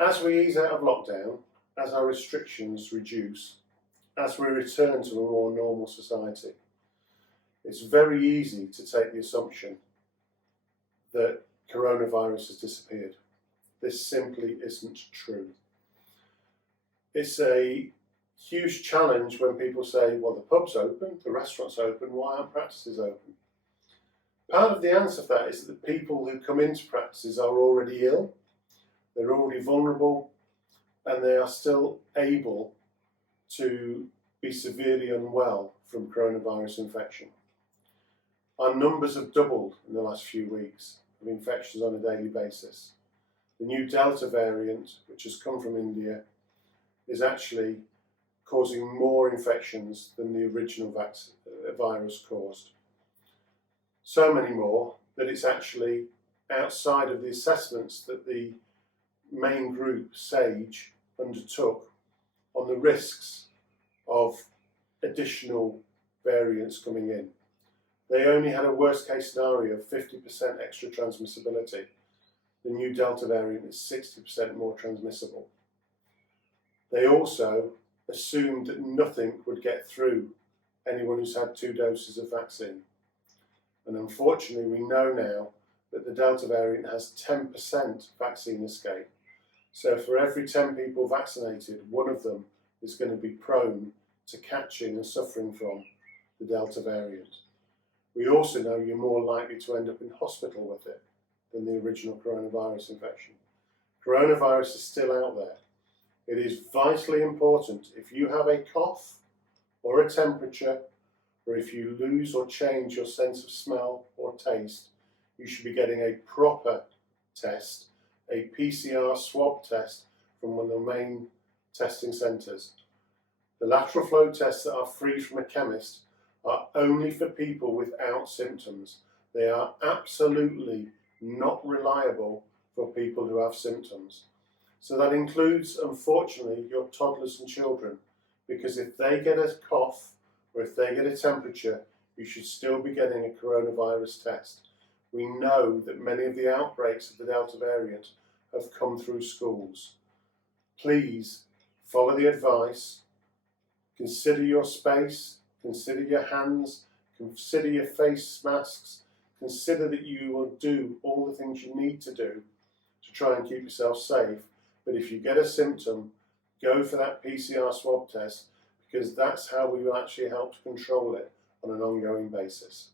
As we ease out of lockdown, as our restrictions reduce, as we return to a more normal society, it's very easy to take the assumption that coronavirus has disappeared. This simply isn't true. It's a huge challenge when people say, well, the pub's open, the restaurant's open, why aren't practices open? Part of the answer for that is that the people who come into practices are already ill, they're already vulnerable, and they are still able to be severely unwell from coronavirus infection. Our numbers have doubled in the last few weeks of infections on a daily basis. The new Delta variant, which has come from India, is actually causing more infections than the original virus caused. So many more that it's actually outside of the assessments that the main group, SAGE, undertook on the risks of additional variants coming in. They only had a worst case scenario of 50% extra transmissibility. The new Delta variant is 60% more transmissible. They also assumed that nothing would get through anyone who's had 2 doses of vaccine. And unfortunately, we know now that the Delta variant has 10% vaccine escape. So for every 10 people vaccinated, one of them is going to be prone to catching and suffering from the Delta variant. We also know you're more likely to end up in hospital with it than the original coronavirus infection. Coronavirus is still out there. It is vitally important, if you have a cough or a temperature, or if you lose or change your sense of smell or taste, you should be getting a proper test, a PCR swab test from one of the main testing centres. The lateral flow tests that are free from a chemist are only for people without symptoms. They are absolutely not reliable for people who have symptoms. So that includes, unfortunately, your toddlers and children, because if they get a cough or if they get a temperature, you should still be getting a coronavirus test. We know that many of the outbreaks of the Delta variant have come through schools. Please follow the advice, consider your space, consider your hands, consider your face masks, consider that you will do all the things you need to do to try and keep yourself safe. But if you get a symptom, go for that PCR swab test, because that's how we will actually help to control it on an ongoing basis.